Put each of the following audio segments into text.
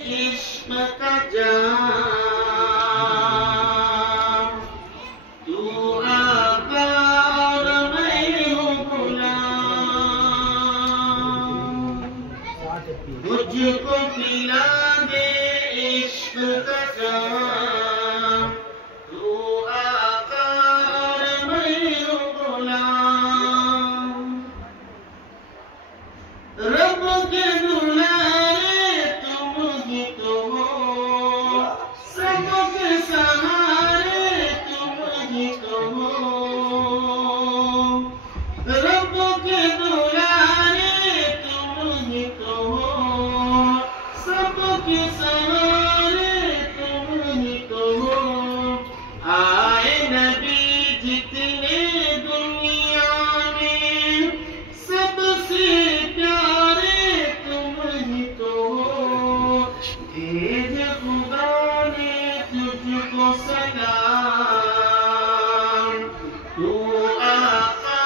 इश्क का जाम, तू आका और मैं हूँ गुलाम। मुझको पिला दे इश्क का जाम, तू आका और मैं हूँ गुलाम। रब के दुलारे तुम ही तो हो, सबके सहारे तुम ही तो हो। रब के दुलारे तुम ही तो हो, सबके सहारे तुम ही तो हो। आए नबी जितने दुनिया में, सबसे प्यारे तुम ही तो हो। भेज खुदा ने तुझको सलाम, तू आका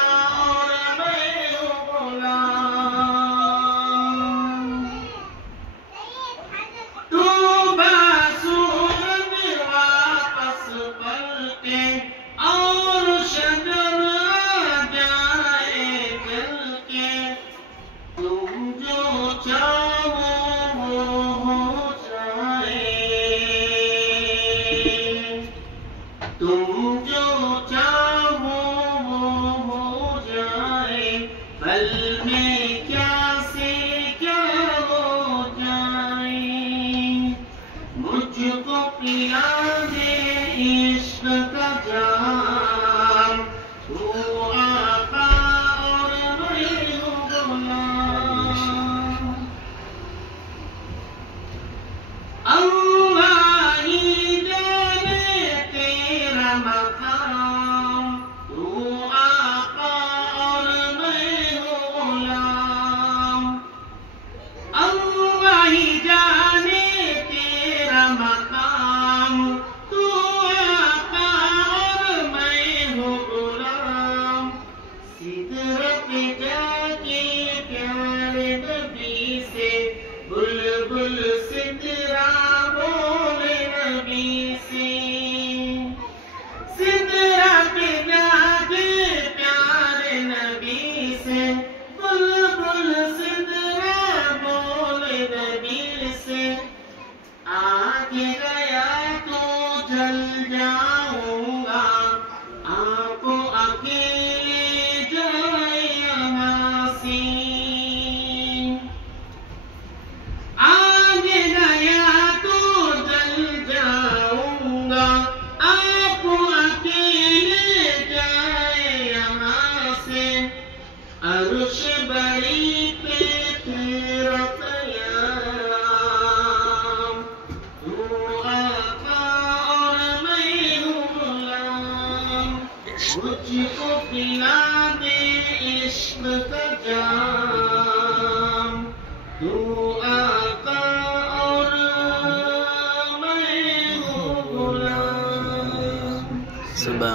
और मैं हूँ गुलाम। तू बासूरत वापस पलटे और शजर आ जाए जल के। तुम जो चाहो वो हो जाए, तुम जो चाहो वो हो जाए। पल में क्या से क्या हो जाए। मुझको पिला दे इश्क का जाम, तू आका और मैं हूँ गुलाम। अल्लाह ही जाने तेरा मकाम, तू आका और मैं हूँ गुलाम। अल्लाह ही जाने तेरा मकाम, तू आका और मैं हूँ गुलाम। सिदरत पे जाके प्यारे नबी से, बुलबुल सिदरा बोले नबी से। सिदरा पे जाके प्यारे नबी से, बुलबुल सिदरा बोले नबी से। आगे गया तो जल जाऊंगा, आप अकेले जाए यहाँ से। आगे गया तो जल जाऊंगा, आप अकेले जाए यहाँ से। अर्श बड़ी पे तेरा क़याम, तू आका और मैं हूँ गुलाम। मुझको पिला दे इश्क का जाम, तू आका और मैं हूँ गुलाम। सुबह